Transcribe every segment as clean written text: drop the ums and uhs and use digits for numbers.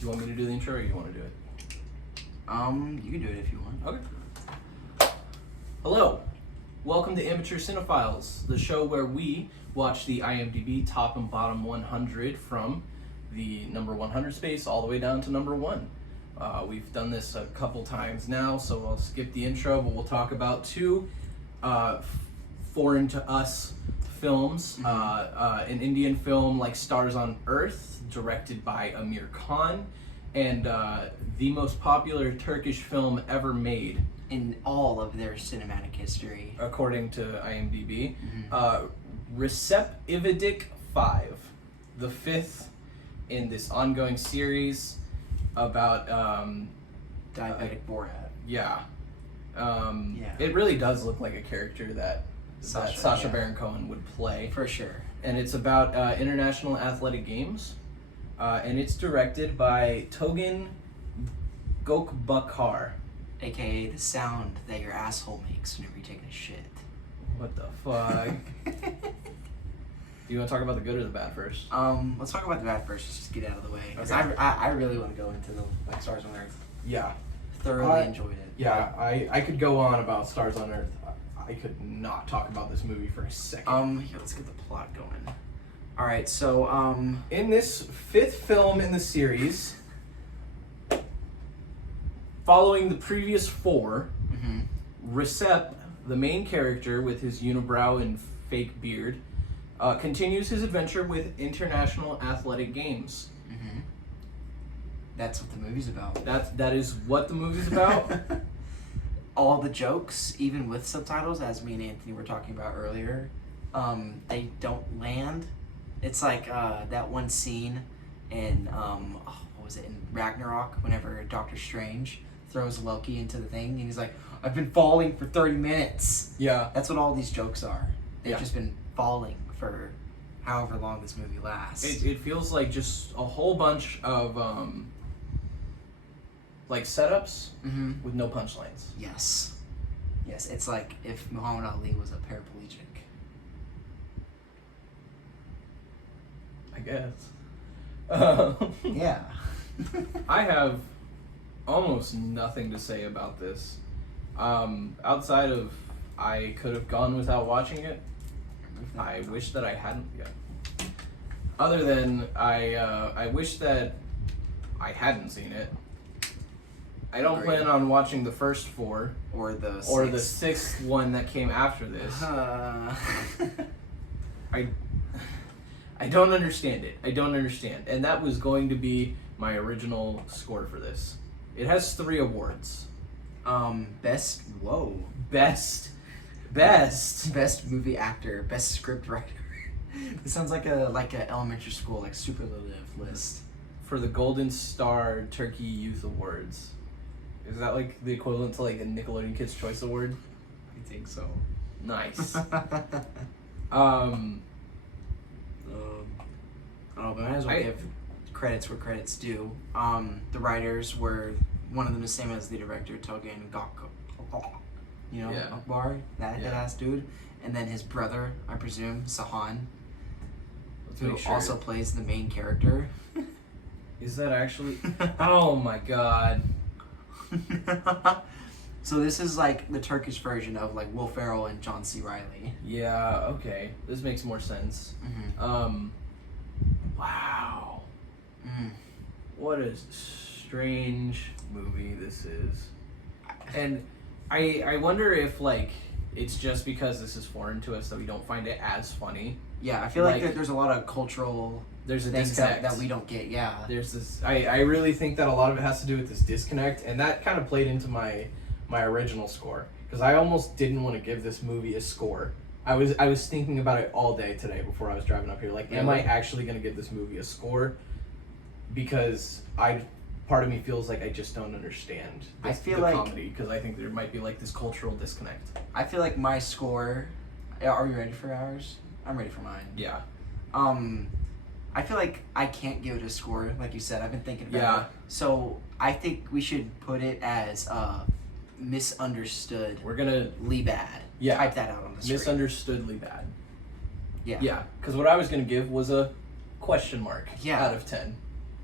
You want me to do the intro or you want to do it? You can do it if you want. Okay. Hello. Welcome to Amateur Cinephiles, the show where we watch the IMDb top and bottom 100 from the number 100 space all the way down to number 1. We've done this a couple times now, so I'll skip the intro, but we'll talk about two foreign to us films. An Indian film like Stars on Earth, directed by Amir Khan, and the most popular Turkish film ever made In all of their cinematic history. according to IMDb. Recep İvedik 5, the fifth in this ongoing series about Diabetic Borat. yeah. Yeah. It really does look like a character that Sacha yeah. Baron Cohen would play. For sure. And it's about International Athletic Games. And it's directed by Togan Gökbakar. AKA the sound that your asshole makes whenever you're taking a shit. What the fuck? Do you want to talk about the good or the bad first? Let's talk about the bad first, just get it out of the way. Because Okay. I really want to go into the Stars on Earth. Yeah. Thoroughly enjoyed it. Yeah, I could go on about Stars on Earth. I could not talk about this movie for a second. Here, let's get the plot going. Alright, so, In this fifth film in the series, following the previous four, Recep, the main character with his unibrow and fake beard, continues his adventure with International Athletic Games. That's what the movie's about. That is what the movie's about. All the jokes, even with subtitles, as me and Anthony were talking about earlier, they don't land. It's like that one scene in what was it, in Ragnarok, whenever Doctor Strange throws Loki into the thing and he's like, I've been falling for 30 minutes. Yeah. That's what all these jokes are. They've Yeah. just been falling for however long this movie lasts. It feels like just a whole bunch of like setups with no punchlines. Yes. Yes, it's like if Muhammad Ali was a paraplegic. I guess. Yeah. I have almost nothing to say about this. Outside of I could have gone without watching it. I wish that I hadn't yet. Other than I wish that I hadn't seen it. I don't Agreed. plan on watching the first four Or the or the sixth one that came after this. I don't understand it. I don't understand. And that was going to be my original score for this. It has 3 awards. Best Best movie actor, best script writer. This sounds like a elementary school superlative list. for the Golden Star Turkey Youth Awards. Is that like the equivalent to like a Nickelodeon Kids' Choice Award? I think so. Nice. But I might as well give credits where credits due. The writers were, one of them the same as the director, Togan Gökbakar. Yeah. Akbar, that Yeah. ass dude. And then his brother, I presume, Sahan, Let's who make sure. also plays the main character. Is that actually? Oh my god. So this is like the Turkish version of like Will Ferrell and John C. Reilly. Yeah. Okay. This makes more sense. Wow. What a strange movie this is. And I wonder if like it's just because this is foreign to us that we don't find it as funny. Yeah, I feel like Like- there's a lot of cultural There's a things disconnect that we don't get. Yeah. There's this. I really think that a lot of it has to do with this disconnect, and that kind of played into my original score because I almost didn't want to give this movie a score. I was thinking about it all day today before I was driving up here. Like, am I actually gonna give this movie a score? Because part of me feels like I just don't understand I feel the like- comedy because I think there might be like this cultural disconnect. I feel like my score. Are we ready for ours? I'm ready for mine. Yeah. I feel like I can't give it a score, like you said. I've been thinking about Yeah. it. So I think we should put it as misunderstood. We're gonna bad. Yeah. Type that out on the screen. misunderstoodly bad. Yeah. Yeah, because what I was gonna give was a question mark Yeah. out of 10.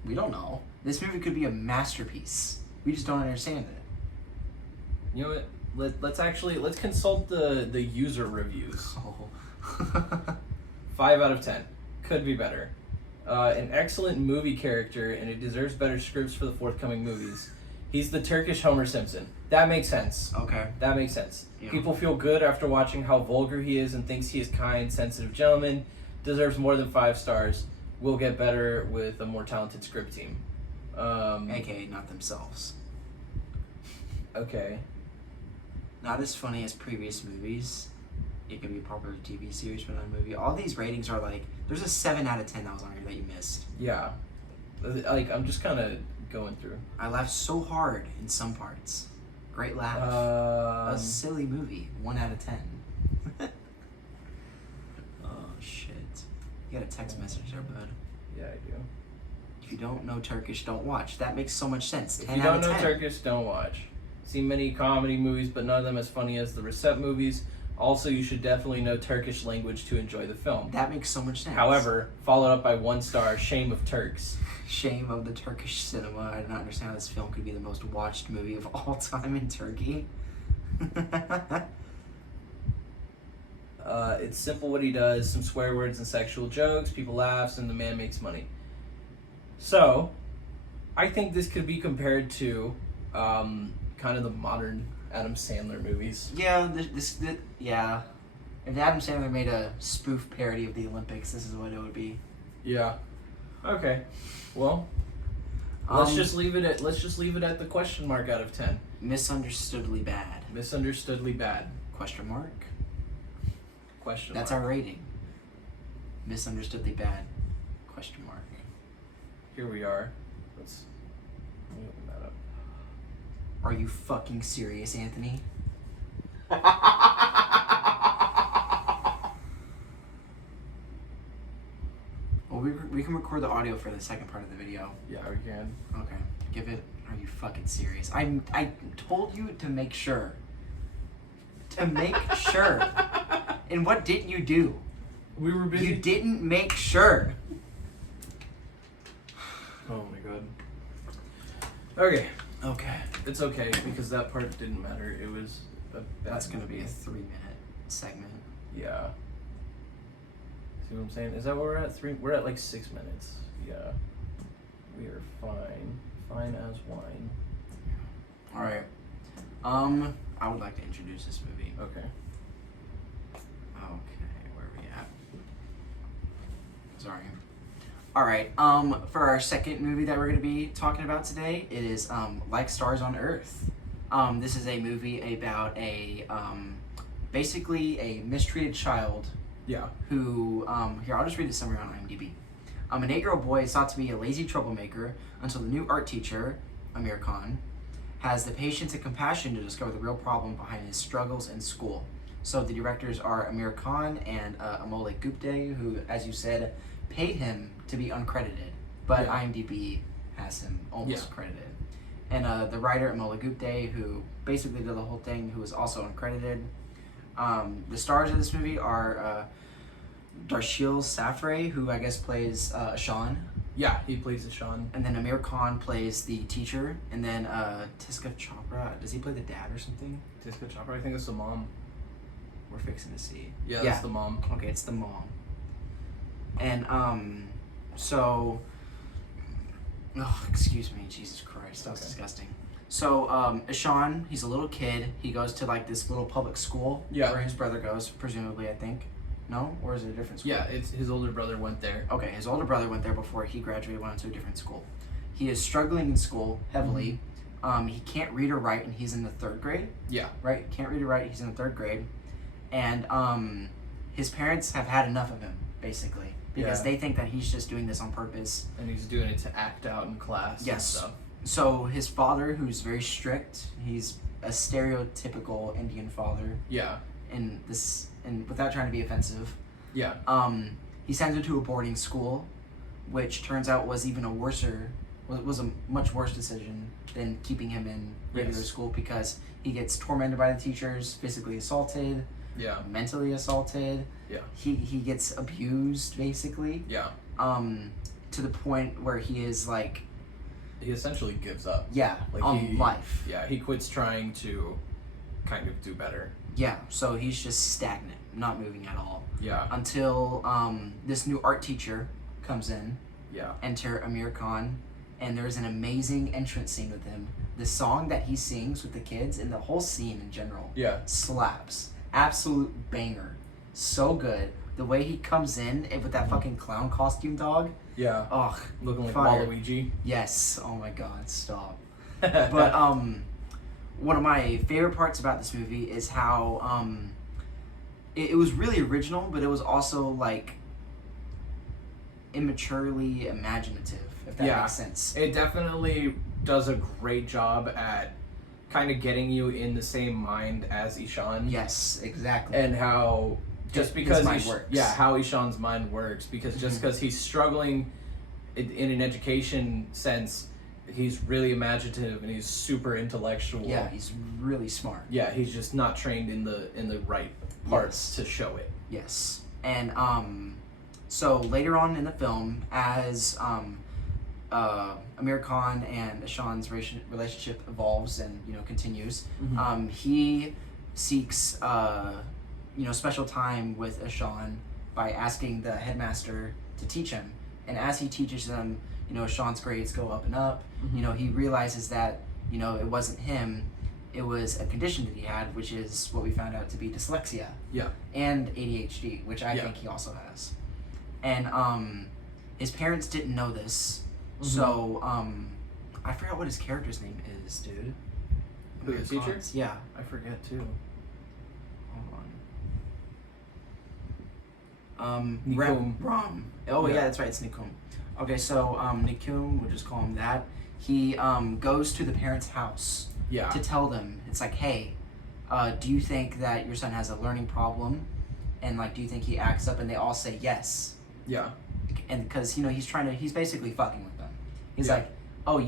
We don't know. This movie could be a masterpiece. We just don't understand it. You know what? Let's consult the user reviews. Oh. 5 out of 10. Could be better. An excellent movie character, and it deserves better scripts for the forthcoming movies. He's the Turkish Homer Simpson. That makes sense. Okay. That makes sense. Yeah. People feel good after watching how vulgar he is and thinks he is kind, sensitive gentleman. Deserves more than 5 stars. Will get better with a more talented script team. AKA not themselves. Okay. Not as funny as previous movies. It could be a popular TV series, but not a movie. All these ratings are like, there's a 7 out of 10 that was on here that you missed. Yeah. Like, I'm just kind of going through. I laughed so hard in some parts. Great laugh. A silly movie. 1 out of 10. Oh, shit. You got a text message there, bud. Yeah, I do. If you don't know Turkish, don't watch. That makes so much sense. 10 If you out don't of know 10. Turkish, don't watch. Seen many comedy movies, but none of them as funny as the Recep movies. Also, you should definitely know Turkish language to enjoy the film. That makes so much sense. However, followed up by 1 star, Shame of Turks. Shame of the Turkish cinema. I do not understand how this film could be the most watched movie of all time in Turkey. It's simple what he does, some swear words and sexual jokes, people laughs, and the man makes money. So, I think this could be compared to kind of the modern Adam Sandler movies. Yeah, yeah. If Adam Sandler made a spoof parody of the Olympics, this is what it would be. Yeah. Okay. Well, let's just leave it at the question mark out of 10. Misunderstoodly bad. Misunderstoodly bad. Question mark. Question That's mark. our rating. Misunderstoodly bad. Question mark. Here we are. Let's open that up. Are you fucking serious, Anthony? Well, we can record the audio for the second part of the video. Yeah, we can. Okay. Give it. Are you fucking serious? I told you to make sure. To make sure. And what didn't you do? We were busy. You didn't make sure. Oh my god. Okay. Okay. It's okay because that part didn't matter. It was a bad That's gonna be a movie. 3-minute segment. Yeah. See what I'm saying? Is that where we're at? We're at like 6 minutes. Yeah. We are fine. Fine as wine. All right. I would like to introduce this movie. Okay. Okay, where are we at? Sorry. All right. For our second movie that we're gonna be talking about today, it is Like Stars on Earth. This is a movie about a basically a mistreated child Yeah. who here I'll just read the summary on IMDb. An 8-year-old boy is thought to be a lazy troublemaker until the new art teacher, Amir Khan, has the patience and compassion to discover the real problem behind his struggles in school. So the directors are Amir Khan and Amole Gupte, who, as you said, paid him to be uncredited, but Yeah. IMDb has him almost Yeah. credited. And the writer Amole Gupte, who basically did the whole thing, who was also uncredited. The stars of this movie are Darshil Safray, who I guess plays Sean, Yeah, he plays Sean. and then Amir Khan plays the teacher, and then Tiska Chopra, does he play the dad or something? Tiska Chopra, I think it's the mom. We're fixing to see. Yeah, that's the mom. Okay, it's the mom. And so, oh, excuse me, Jesus Christ, that's Okay. disgusting. So, Sean, he's a little kid. He goes to like this little public school Yeah. where his brother goes, presumably, I think. No, or is it a different school? Yeah, it's his older brother went there. Okay, his older brother went there before he graduated, went to a different school. He is struggling in school heavily. He can't read or write, and he's in the 3rd grade. Yeah. Right? Can't read or write. He's in the 3rd grade, and his parents have had enough of him, basically, because Yeah. they think that he's just doing this on purpose. And he's doing it to act out in class Yes. and stuff. So his father, who's very strict, he's a stereotypical Indian father, Yeah. and without trying to be offensive, Yeah. he sends him to a boarding school, which turns out was even was a much worse decision than keeping him in regular Yes. school, because he gets tormented by the teachers, physically assaulted, Yeah. mentally assaulted. Yeah. He gets abused, basically. Yeah. to the point where he is like, he essentially gives up. yeah, Like on life. Yeah, he quits trying to kind of do better. Yeah, so he's just stagnant, not moving at all. Yeah. Until this new art teacher comes in. Yeah. Enter Amir Khan, and there's an amazing entrance scene with him. The song that he sings with the kids and the whole scene in general slaps. Absolute banger. So good. The way he comes in with that fucking clown costume dog. Yeah. Ugh. Looking like fire. Waluigi. Yes. Oh my god, stop. But one of my favorite parts about this movie is how it was really original, but it was also like immaturely imaginative, if that makes sense. It definitely does a great job at kind of getting you in the same mind as Ishan. Yes, exactly. And how just because his mind works. how Ishan's mind works, because just because he's struggling in an education sense, he's really imaginative and he's super intellectual. Yeah, he's really smart. Yeah, he's just not trained in the right parts to show it. Yes. And so later on in the film, as Amir Khan and Ishan's relationship evolves and continues, he seeks special time with Ishan by asking the headmaster to teach him. And as he teaches them, Ishan's grades go up and up. He realizes that it wasn't him. It was a condition that he had, which is what we found out to be dyslexia. Yeah. And ADHD, which I think he also has. And his parents didn't know this. So I forgot what his character's name is, dude. Who, the teacher? Yeah. I forget too. Hold on. Nikum. Ram. Oh yeah, that's right, it's Nikum. Okay, so Nikum, we'll just call him that. He goes to the parents' house to tell them, it's like, hey, do you think that your son has a learning problem? And like, do you think he acts up? And they all say yes. Yeah. And because he's basically fucking with them. He's like, oh,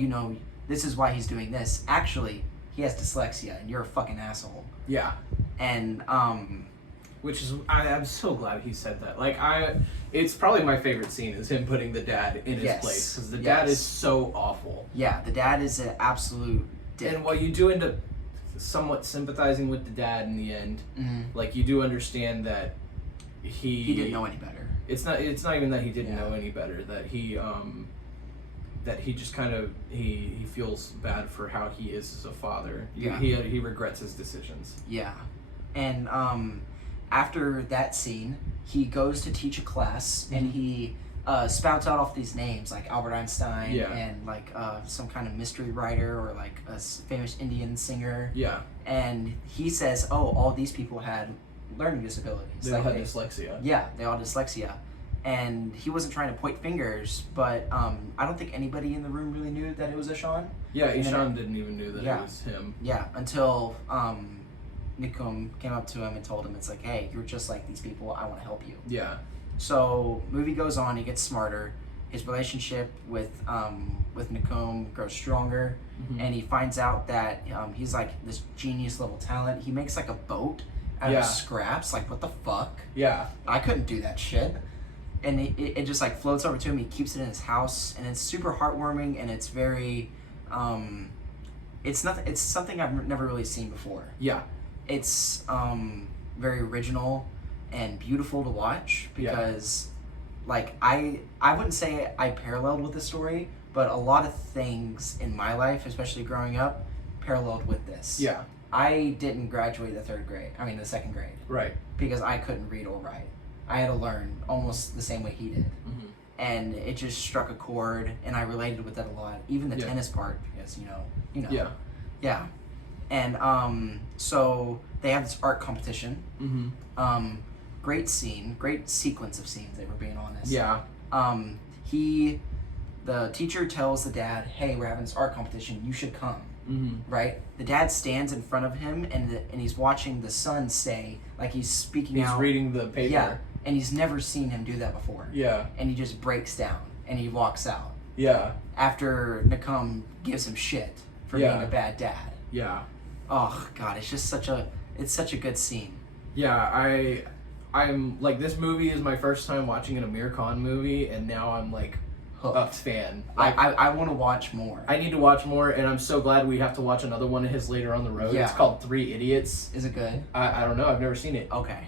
this is why he's doing this. Actually, he has dyslexia, and you're a fucking asshole. Yeah. And which is, I'm so glad he said that. Like, it's probably my favorite scene is him putting the dad in his place, because the dad is so awful. Yeah, the dad is an absolute dick. And while you do end up somewhat sympathizing with the dad in the end, like, you do understand that he didn't know any better. It's not even that he didn't know any better, that he just kind of he feels bad for how he is as a father. Yeah. He regrets his decisions. Yeah. And after that scene, he goes to teach a class, and he spouts out off these names like Albert Einstein and like some kind of mystery writer or like a famous Indian singer. Yeah. And he says, oh, all these people had learning disabilities. They all had dyslexia. Yeah, they all had dyslexia. And he wasn't trying to point fingers, but I don't think anybody in the room really knew that it was Ishan. Yeah, Ishan didn't even know that it was him. Yeah, until Nikum came up to him and told him, it's like, hey, you're just like these people, I want to help you. Yeah. So movie goes on, he gets smarter, his relationship with Nikum grows stronger, and he finds out that he's like this genius level talent. He makes like a boat out of scraps, like what the fuck? Yeah. I couldn't do that shit. And it just like floats over to him, he keeps it in his house, and it's super heartwarming, and it's very it's something I've never really seen before. Yeah. It's very original and beautiful to watch, because like I wouldn't say I paralleled with the story, but a lot of things in my life, especially growing up, paralleled with this. Yeah. I didn't graduate the second grade. Right. Because I couldn't read or write. I had to learn almost the same way he did. And it just struck a chord, and I related with that a lot. Even the tennis part, because, Yeah. Yeah. And so they have this art competition. Great scene, great sequence of scenes, if we're being honest. Yeah. The teacher tells the dad, hey, we're having this art competition, you should come. Right? The dad stands in front of him, and he's watching the son say, like he's speaking out. He's reading the paper. Yeah, and he's never seen him do that before. Yeah. And he just breaks down, and he walks out. Yeah. After Nikum gives him shit for being a bad dad. Yeah. Oh, God, it's just such a good scene. Yeah, I'm like, this movie is my first time watching an Amir Khan movie, and now I'm like hooked. fan. I want to watch more. I need to watch more, and I'm so glad we have to watch another one of his later on the road. Yeah. It's called 3 Idiots. Is it good? I don't know. I've never seen it. Okay.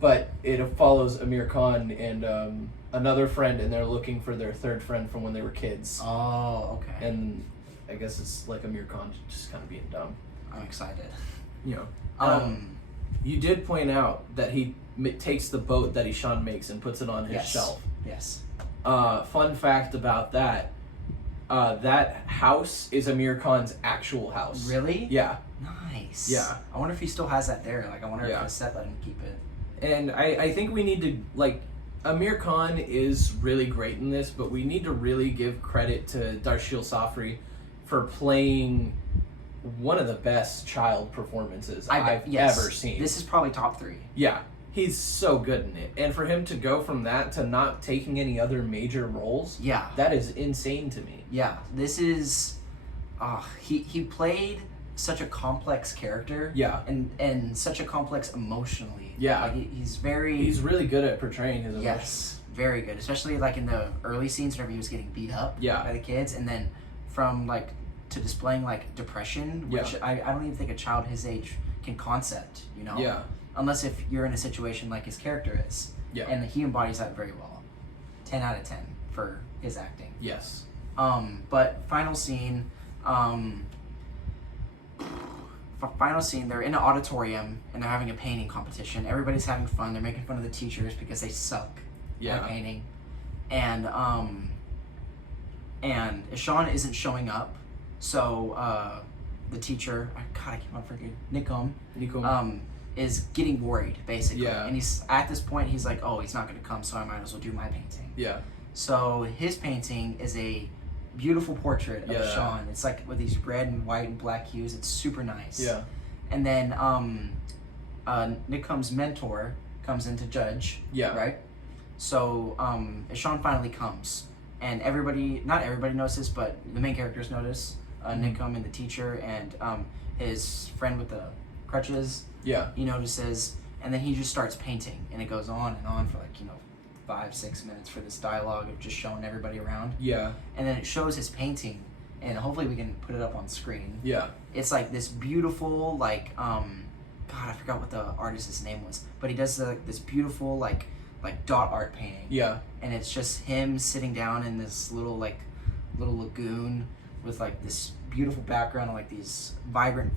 But it follows Amir Khan and another friend, and they're looking for their third friend from when they were kids. Oh, okay. And I guess it's like Amir Khan just kind of being dumb. I'm excited. You know. You did point out that he takes the boat that Ishan makes and puts it on his shelf. Yes. Fun fact about that. That house is Amir Khan's actual house. Really? Yeah. Nice. Yeah. I wonder if he still has that there. Like, I wonder if the set let him keep it. And I think we need to, like, Amir Khan is really great in this, but we need to really give credit to Darshil Safri for playing one of the best child performances I've ever seen. This is probably top 3. Yeah. He's so good in it. And for him to go from that to not taking any other major roles, that is insane to me. Yeah. This is... he played such a complex character. Yeah. And such a complex emotionally. Yeah. Like, he's very... He's really good at portraying his emotions. Yes. Very good. Especially, like, in the early scenes whenever he was getting beat up by the kids. And then from, like, to displaying, like, depression, which I don't even think a child his age can concept, you know? Yeah. Unless if you're in a situation like his character is. Yeah. And he embodies that very well. 10 out of 10 for his acting. Yes. But final scene, they're in an auditorium and they're having a painting competition. Everybody's having fun. They're making fun of the teachers because they suck at painting. And Ishan isn't showing up. So the teacher, I keep on forgetting, Nikom, is getting worried, basically. Yeah. And he's at this point, he's like, oh, he's not going to come, so I might as well do my painting. Yeah. So his painting is a beautiful portrait of Sean. It's like with these red and white and black hues. It's super nice. Yeah. And then Nikom's mentor comes in to judge. Yeah. Right? So Sean finally comes. And not everybody notices, but the main characters notice. Nikom and the teacher and his friend with the crutches. Yeah. He notices. And then he just starts painting. And it goes on and on for 5-6 minutes for this dialogue of just showing everybody around. Yeah. And then it shows his painting, and hopefully we can put it up on screen. Yeah. It's like this beautiful, God, I forgot what the artist's name was, but he does this beautiful, like dot art painting. Yeah. And it's just him sitting down in this little lagoon with this beautiful background and these vibrant,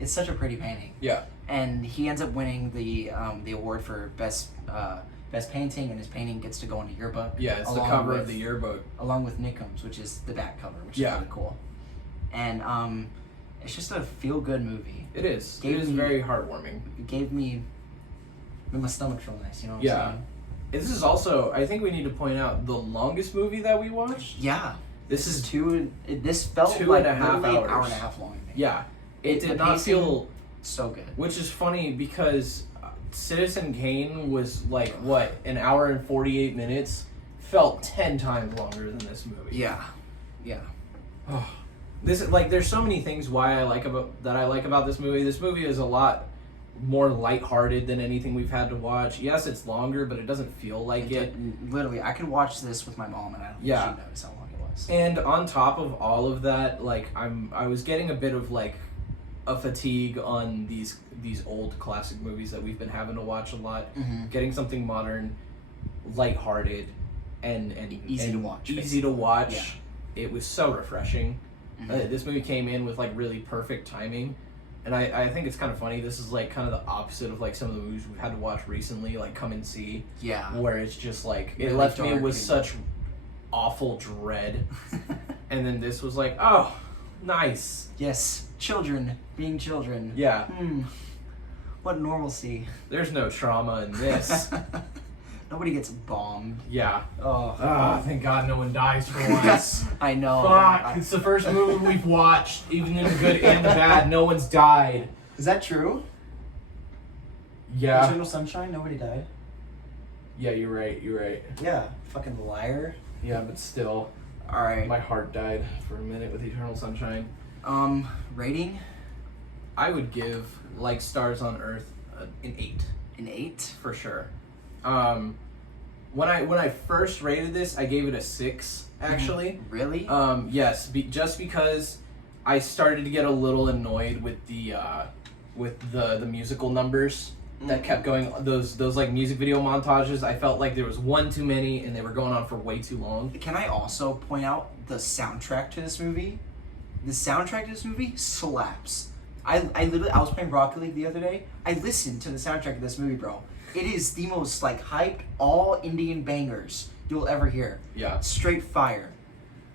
it's such a pretty painting. Yeah. And he ends up winning the award for best painting, and his painting gets to go in a yearbook. Yeah, it's the cover of the yearbook. Along with Nikom's, which is the back cover, which is really cool. And it's just a feel-good movie. It is. It is very heartwarming. It gave me my stomach feel nice, you know what I'm saying? This is also, I think we need to point out, the longest movie that we watched. Yeah. This felt 2.5 hours. An hour and a half long. Yeah. It did not feel so good. Which is funny because Citizen Kane was an hour and 48 minutes. Felt 10 times longer than this movie. Yeah. Yeah. Oh. This there's so many things I like about this movie. This movie is a lot more lighthearted than anything we've had to watch. Yes, it's longer, but it doesn't feel like it. Literally, I could watch this with my mom and I don't think she'd notice how long it was. And on top of all of that, I was getting a bit of a fatigue on these old classic movies that we've been having to watch a lot. Mm-hmm. Getting something modern, lighthearted, and easy to watch. Easy to watch. Yeah. It was so refreshing. Mm-hmm. This movie came in with really perfect timing, and I think it's kind of funny. This is kind of the opposite of some of the movies we've had to watch recently, Come and See. Yeah. Where it's just it left me with such awful dread, and then this was oh, nice. Yes, children being children. Yeah. What normalcy. There's no trauma in this. Nobody gets bombed. Yeah. Oh, thank God no one dies for once. I know. Fuck. It's the first movie we've watched, even in the good and the bad, no one's died. Is that true? Yeah. Eternal Sunshine, nobody died. Yeah, you're right. Yeah, fucking liar. Yeah, but still. Alright. My heart died for a minute with Eternal Sunshine. Rating? I would give Like Stars on Earth an 8. An 8? For sure. when I first rated this, I gave it a 6 actually. Really? Yes, just because I started to get a little annoyed with the musical numbers that kept going. Those like music video montages. I felt like there was one too many, and they were going on for way too long. Can I also point out the soundtrack to this movie? The soundtrack to this movie slaps. I was playing Rocket League the other day. I listened to the soundtrack of this movie, bro. It is the most like hyped all Indian bangers you'll ever hear. Yeah. Straight fire.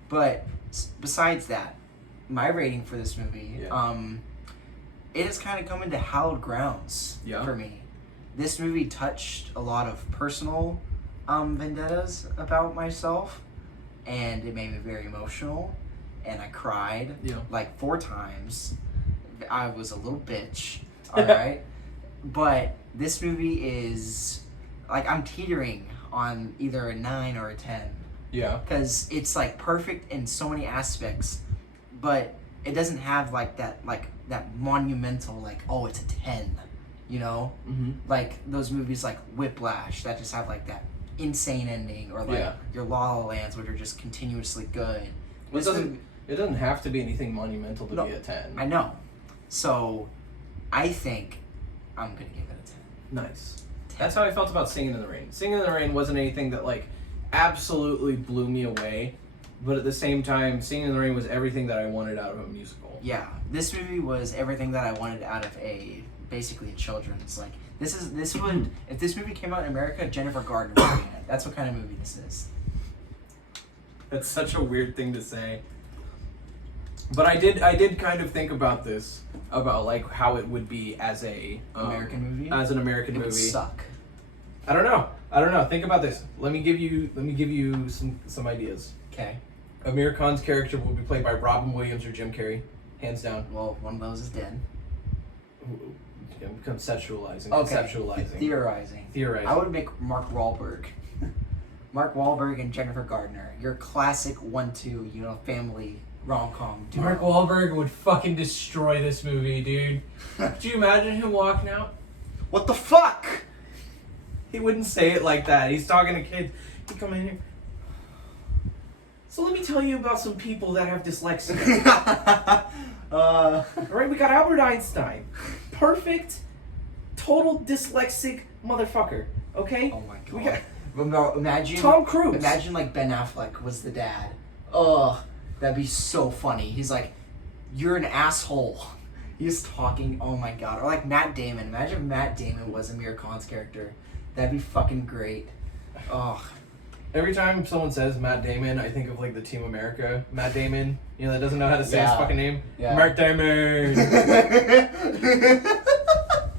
But besides that, my rating for this movie, it has kind of come into hallowed grounds for me. This movie touched a lot of personal vendettas about myself, and it made me very emotional, and I cried like 4 times. I was a little bitch, alright? But this movie is, like, I'm teetering on either a 9 or a 10. Yeah. Because it's, like, perfect in so many aspects, but it doesn't have, like, that monumental, like, oh, it's a 10, you know? Mm-hmm. Like, those movies like Whiplash that just have, like, that insane ending, or, like, your La La Lands, which are just continuously good. It doesn't have to be anything monumental to be a 10. I know. So, I think I'm going to give it a 10. Nice. 10. That's how I felt about Singing in the Rain. Singing in the Rain wasn't anything that, like, absolutely blew me away, but at the same time, Singing in the Rain was everything that I wanted out of a musical. Yeah, this movie was everything that I wanted out of basically a children's, like, this would, if this movie came out in America, Jennifer Gardner would be in it. That's what kind of movie this is. That's such a weird thing to say. But I did kind of think about this, about like how it would be as a American movie. As an American movie, Would suck. I don't know. Think about this. Let me give you some ideas. Okay. Amir Khan's character will be played by Robin Williams or Jim Carrey, hands down. Well, one of those is dead. I'm conceptualizing. Okay. Conceptualizing. Theorizing. I would make Mark Wahlberg. Mark Wahlberg and Jennifer Gardner. Your classic 1-2, family rom-com duo. Mark Wahlberg would fucking destroy this movie, dude. Could you imagine him walking out? What the fuck? He wouldn't say it like that. He's talking to kids. He come in here. So let me tell you about some people that have dyslexia. Alright, we got Albert Einstein. Perfect, total dyslexic motherfucker. Okay? Oh my god. Imagine Tom Cruise. Imagine like Ben Affleck was the dad. Ugh. That'd be so funny. He's like, you're an asshole. He's talking, oh my god. Or like Matt Damon. Imagine if Matt Damon was Amir Khan's character. That'd be fucking great. Ugh. Every time someone says Matt Damon, I think of like the Team America. Matt Damon, that doesn't know how to say his fucking name. Yeah. Matt Damon.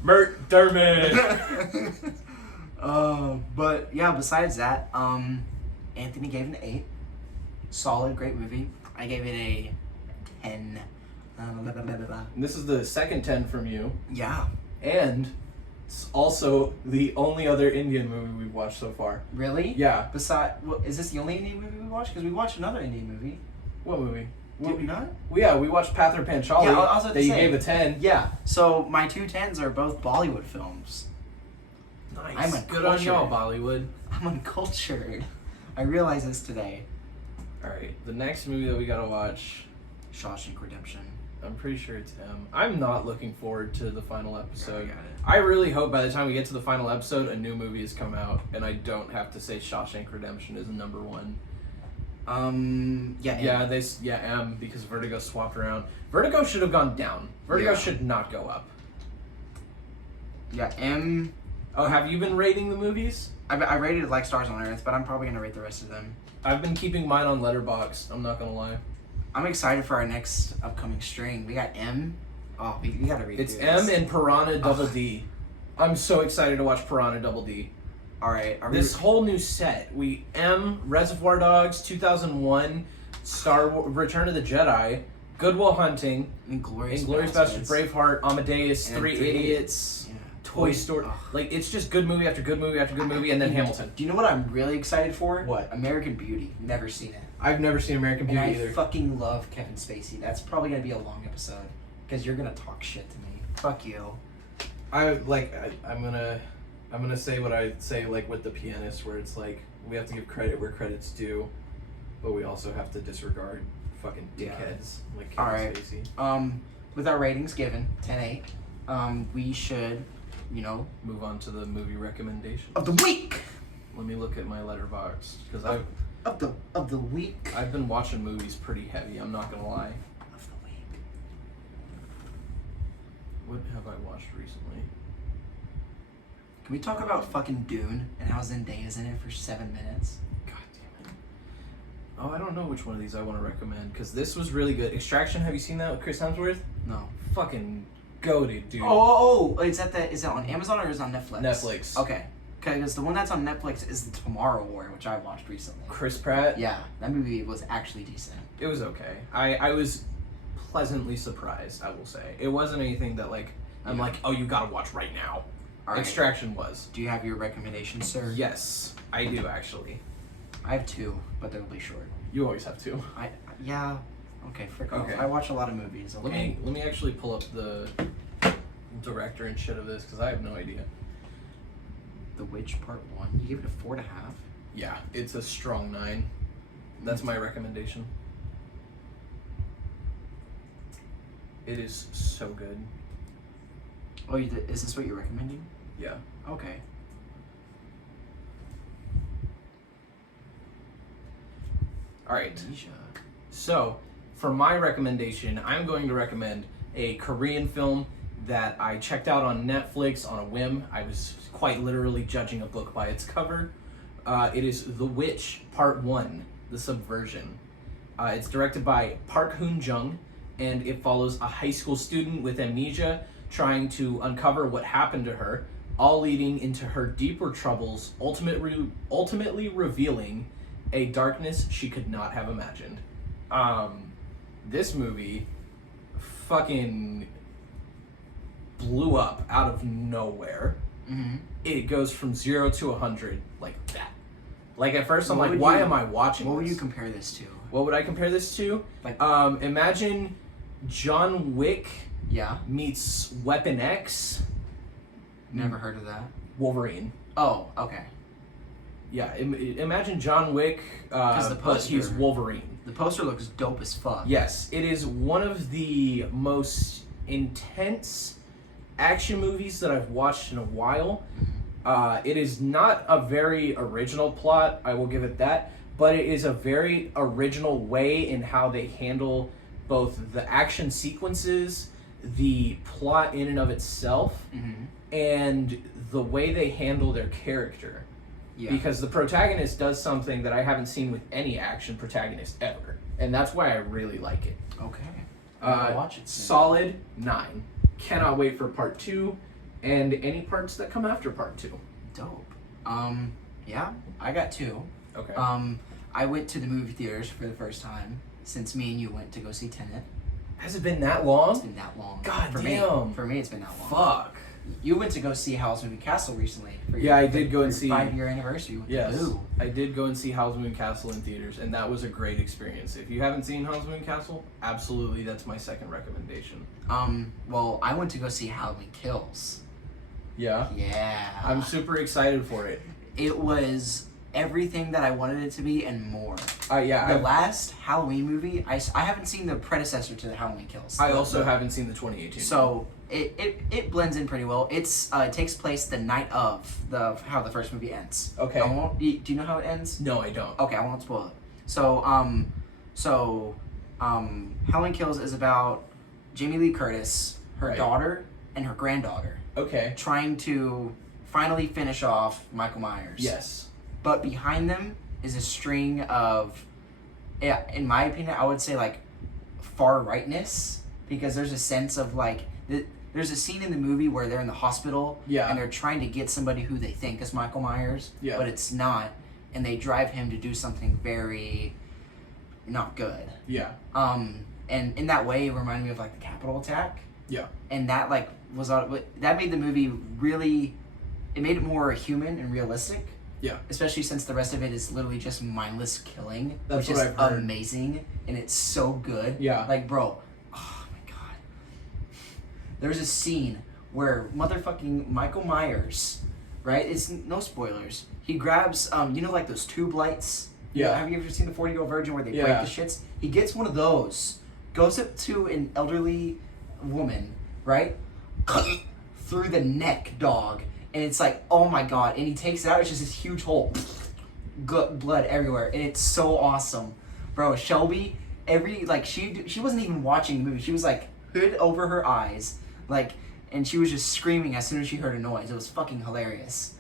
Matt Damon. But yeah, besides that, Anthony gave it an 8. Solid, great movie. I gave it a 10. And this is the second 10 from you. Yeah. And it's also the only other Indian movie we've watched so far. Really? Yeah. Is this the only Indian movie we watched? Because we watched another Indian movie. What movie? Did we not? Well, we watched Pather Panchali. Yeah, I was about to you say. gave a 10. Yeah. So my 2 10s are both Bollywood films. Nice. I'm good on y'all, Bollywood. I'm uncultured. I realized this today. Alright, the next movie that we gotta watch, Shawshank Redemption. I'm pretty sure it's M. I'm not looking forward to the final episode. Yeah, I got it. I really hope by the time we get to the final episode, a new movie has come out, and I don't have to say Shawshank Redemption is number 1. M, because Vertigo swapped around. Vertigo should have gone down. Vertigo should not go up. Yeah, M. Oh, have you been rating the movies? I rated it like Stars on Earth, but I'm probably gonna rate the rest of them. I've been keeping mine on Letterboxd, I'm not gonna lie. I'm excited for our next upcoming string. We got M. Oh, we gotta read It's through M this. and Piranha Double D. I'm so excited to watch Piranha Double D. Alright, This whole new set. M, Reservoir Dogs, 2001, Return of the Jedi, Good Will Hunting, Inglourious Basterds, Braveheart, Amadeus, And Three Three Idiots, Yeah. Toy Story. Like, it's just good movie after good movie after good movie, and then Hamilton. Do you know what I'm really excited for? What? American Beauty. Never seen it. I've never seen American And Beauty I either. fucking love Kevin Spacey. That's probably gonna be a long episode because you're gonna talk shit to me. Fuck you. I'm I'm gonna say what I say like with The Pianist, where it's like we have to give credit where credit's due, but we also have to disregard fucking dickheads like Kevin Alright. Spacey. With our ratings given 10-8, we should, Move on to the movie recommendation of the week. Let me look at my letterbox because Of the week. I've been watching movies pretty heavy. I'm not gonna lie. Of the week. What have I watched recently? Can we talk about fucking Dune and how Zendaya's in it for 7 minutes? God damn it. Oh, I don't know which one of these I want to recommend because this was really good. Extraction. Have you seen that with Chris Hemsworth? No. Fucking goated, dude. Is that on Amazon or is it on Netflix? Netflix. Okay. Because the one that's on Netflix is The Tomorrow War, which I watched recently. Chris Pratt. Yeah, that movie was actually decent. It was okay. I was pleasantly surprised, I will say. It wasn't anything that like I'm like, oh, you gotta watch right now. All right. Extraction was. Do you have your recommendations, sir? Yes, I do actually. I have 2, but they'll be short. You always have to. Yeah. Okay, frick off. Okay. I watch a lot of movies. Okay. Let me actually pull up the director and shit of this because I have no idea. The Witch Part 1. You gave it a 4.5. Yeah, it's a strong 9. That's my recommendation. It is so good. Oh, is this what you're recommending? Yeah. Okay. All right. Amnesia. So, for my recommendation, I'm going to recommend a Korean film that I checked out on Netflix on a whim. I was quite literally judging a book by its cover. It is The Witch, Part 1, The Subversion. It's directed by Park Hoon-jung, and it follows a high school student with amnesia trying to uncover what happened to her, all leading into her deeper troubles, ultimately revealing a darkness she could not have imagined. This movie fucking blew up out of nowhere. Mm-hmm. It goes from 0 to 100 like that. Like at first I'm What like, would why you- am I watching What this? would you compare this to? What would I compare this to? Like- Imagine John Wick Yeah. meets Weapon X, Never heard of that. Wolverine. Oh, okay. Yeah, imagine John Wick, 'Cause the but he's poster- Wolverine. The poster looks dope as fuck. Yes, it is one of the most intense action movies that I've watched in a while. It is not a very original plot, I will give it that, but it is a very original way in how they handle both the action sequences, the plot in and of itself, Mm-hmm. and the way they handle their character. Yeah. Because the protagonist does something that I haven't seen with any action protagonist ever. And that's why I really like it. Okay. I'm gonna watch it soon. Solid 9. Cannot wait for part 2 and any parts that come after part 2. Dope. Yeah, I got 2. Okay. I went to the movie theaters for the first time since me and you went to go see Tenet. Has it been that long? It's been that long. God for damn. Me, for me, it's been that long. Fuck. You went to go see Howl's Moving Castle recently. For Yeah, I did go and your see- 5-year anniversary. With Yes. Boo. I did go and see Howl's Moving Castle in theaters, and that was a great experience. If you haven't seen Howl's Moving Castle, absolutely, that's my second recommendation. Well, I went to go see Halloween Kills. Yeah? Yeah. I'm super excited for it. It was everything that I wanted it to be and more. Yeah, The last Halloween movie, I haven't seen the predecessor to the Halloween Kills. I also haven't seen the 2018. So it blends in pretty well. It takes place the night of how the first movie ends. Okay. Do you know how it ends? No, I don't. Okay, I won't spoil it. So Halloween Kills is about Jamie Lee Curtis, her Right. daughter, and her granddaughter Okay. trying to finally finish off Michael Myers. Yes. But behind them is a string of, yeah, in my opinion, I would say like far rightness, because there's a sense of like there's a scene in the movie where they're in the hospital Yeah. and they're trying to get somebody who they think is Michael Myers, Yeah. but it's not, and they drive him to do something very not good. Yeah. And in that way, it reminded me of like the Capitol attack. Yeah. And that like that made the movie really, it made it more human and realistic. Yeah. Especially since the rest of it is literally just mindless killing, That's which what is I've heard. amazing, and it's so good. Yeah. Like, bro, oh my god. There's a scene where motherfucking Michael Myers right? It's no spoilers. He grabs, you know, like those tube lights. Yeah. Have you ever seen the 40-Year-Old Virgin where they break Yeah. the shits? He gets one of those, goes up to an elderly woman, right? Through the neck, dog. And it's like, oh my god. And he takes it out. It's just this huge hole. Blood everywhere. And it's so awesome. Bro, Shelby, she wasn't even watching the movie. She was like, hood over her eyes. Like, and she was just screaming as soon as she heard a noise. It was fucking hilarious.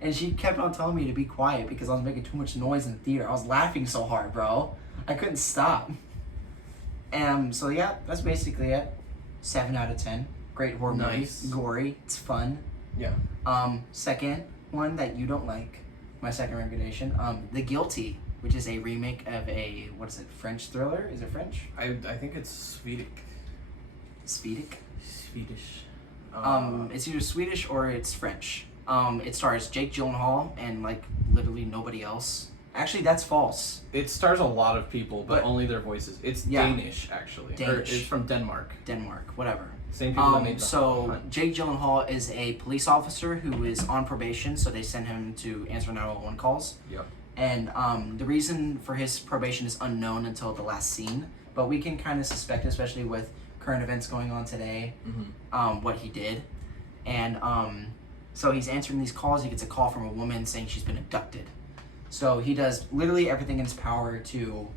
And she kept on telling me to be quiet because I was making too much noise in the theater. I was laughing so hard, bro. I couldn't stop. So yeah, that's basically it. 7 out of 10. Great horror Nice. movie. Gory. It's fun. Yeah. Second one that you don't like. My second recommendation. The Guilty, which is a remake of a, what is it, French thriller? Is it French? I think it's Swedish. Swedish? Swedish. It's either Swedish or it's French. It stars Jake Gyllenhaal and like literally nobody else. Actually, that's false. It stars a lot of people, but But- only their voices. It's Yeah. Danish, actually. Or Danish. it's from Denmark. Denmark, whatever. Same people that made the So Hunt. Jake Gyllenhaal is a police officer who is on probation, so they send him to answer 911 calls. Yep. And the reason for his probation is unknown until the last scene, but we can kind of suspect, especially with current events going on today, what he did. And so he's answering these calls. He gets a call from a woman saying she's been abducted. So he does literally everything in his power to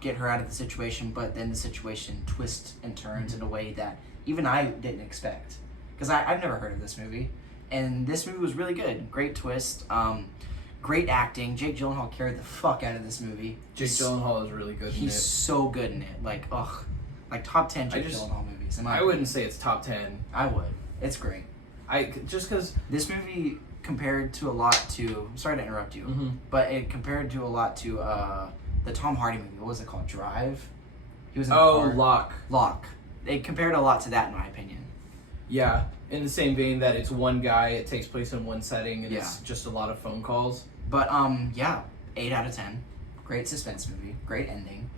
get her out of the situation, but then the situation twists and turns in a way that even I didn't expect. Because I've never heard of this movie. And this movie was really good. Great twist. Great acting. Jake Gyllenhaal carried the fuck out of this movie. Jake Gyllenhaal is really good in He's it. so good in it. Like, ugh. Like top 10 Jake Gyllenhaal movies. I wouldn't say it's top 10. I would. It's great. Just because... This movie compared to a lot to... Sorry to interrupt you. But it compared to a lot to the Tom Hardy movie. What was it called? Drive? He was in a car. Locke. Locke. It compared a lot to that, in my opinion. Yeah, in the same vein that it's one guy, it takes place in one setting, and it's Yeah. just a lot of phone calls. But, yeah. 8 out of 10. Great suspense movie. Great ending.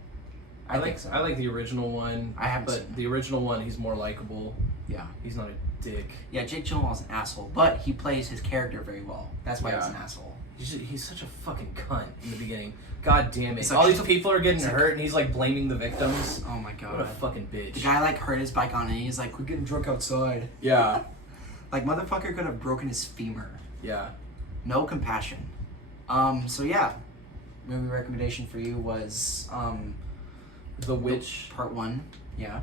I think so. I like the original one. I haven't But seen it. the original one, he's more likable. Yeah. He's not a dick. Yeah, Jake Gyllenhaal's an asshole, but he plays his character very well. That's why he's an Yeah. asshole. He's such a fucking cunt in the beginning. God damn it. It's like- All these people are getting it's like- hurt, and he's like blaming the victims. Oh my What god. a fucking bitch. The guy like hurt his bike on it and he's like, we're getting drunk outside. Yeah. Like motherfucker could have broken his femur. Yeah. No compassion. So yeah. Movie recommendation for you was The Witch part 1. Yeah.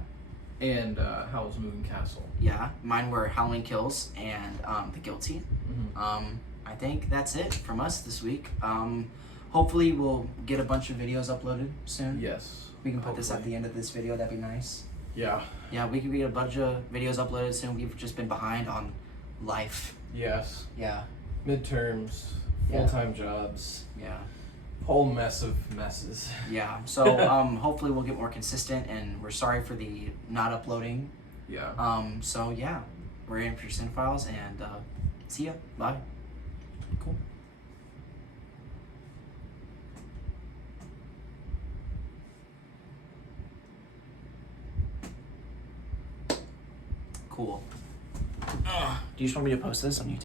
and Howl's Moving Castle. Yeah. Mine were Howling Kills and The Guilty. I think that's it from us this week. Hopefully we'll get a bunch of videos uploaded soon. Yes. We can put this at the end of this video, that'd be nice. Yeah. Yeah, we can get a bunch of videos uploaded soon. We've just been behind on life. Yes. Yeah. Midterms, Yeah. full-time jobs, Yeah. whole mess of messes. Yeah. So hopefully we'll get more consistent, and we're sorry for the not uploading. Yeah. So yeah, we're in for your Cinephiles, and see ya. Bye. Cool. Cool. Do you just want me to post this on YouTube?